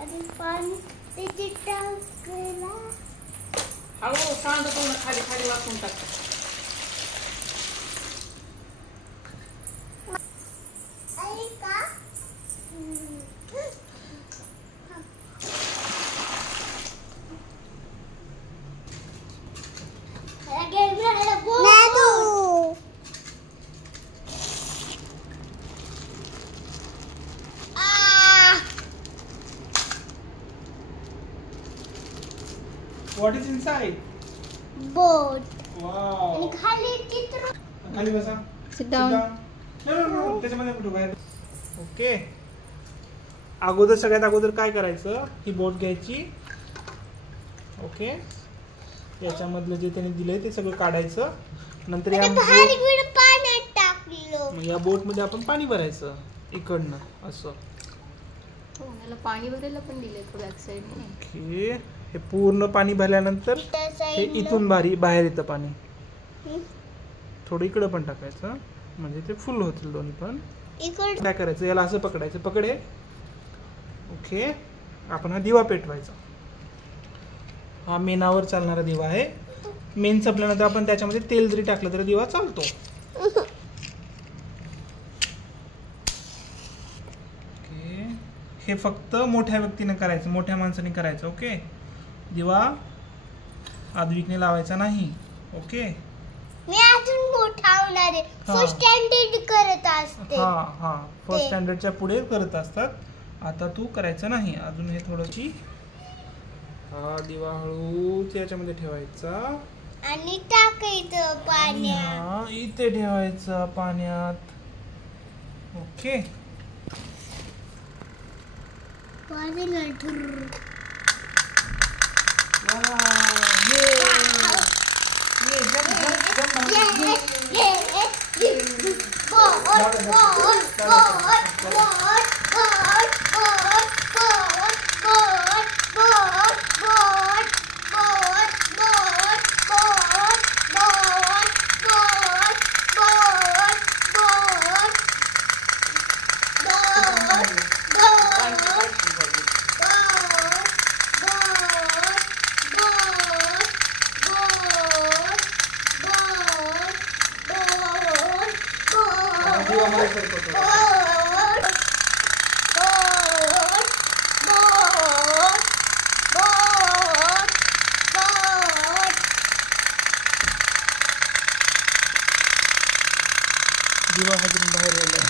आणि पाणी त्याची टाकायला हळू सांड पूर्ण खाली खाली वाकून टाक. What is inside? Boat. Wow. आणि खाली चित्र. खाली बसा. Sit down. No. त्याच्यामध्ये कुठं बाहेर. ओके. अगोदर सगळ्यात अगोदर काय करायचं? ही बोट घ्यायची. ओके. याच्यामधलं जे त्याने दिलंय ते सगळं काढायचं. नंतर या पाण्यात टाकलं. मग या बोट मध्ये आपण पाणी भरायचं इकडनं असं. याला पाणी भरायला पण दिलंय बॅक साईडने. ओके. हे पूर्ण पाणी भरल्यानंतर हे इथून बाहेर येतं पाणी. थोडं इकडं पण टाकायचं म्हणजे ते फुल होतील दोन्ही पण. काय करायचं? याला असं पकडायचं. पकडे. ओके. आपण हा दिवा पेटवायचा. हा मेनावर चालणारा दिवा आहे. मेन संपल्यानंतर आपण त्याच्यामध्ये तेल जरी टाकलं तरी दिवा चालतो. ओके. हे फक्त मोठ्या व्यक्तीने करायचं, मोठ्या माणसाने करायचं. ओके. दिवा आद्विकने लावायचा नाही. ओके. मी अजून मोठा होणार आहे. फर्स्ट स्टँडर्ड करत असते. हा फर्स्ट स्टँडर्डच्या पुढे करत असतात. आता तू करायचं नाही. अजून हे थोडंशी हा दिवा हळूच याच्यामध्ये ठेवायचा आणि टाकायचं पाण्यात. हा इथे ठेवायचा पाण्यात. ओके. दिवा अजून बाहेर गेला.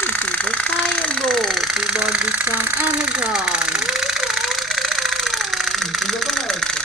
This is a fire boat. We bought this from Amazon. तुझं पण आहे.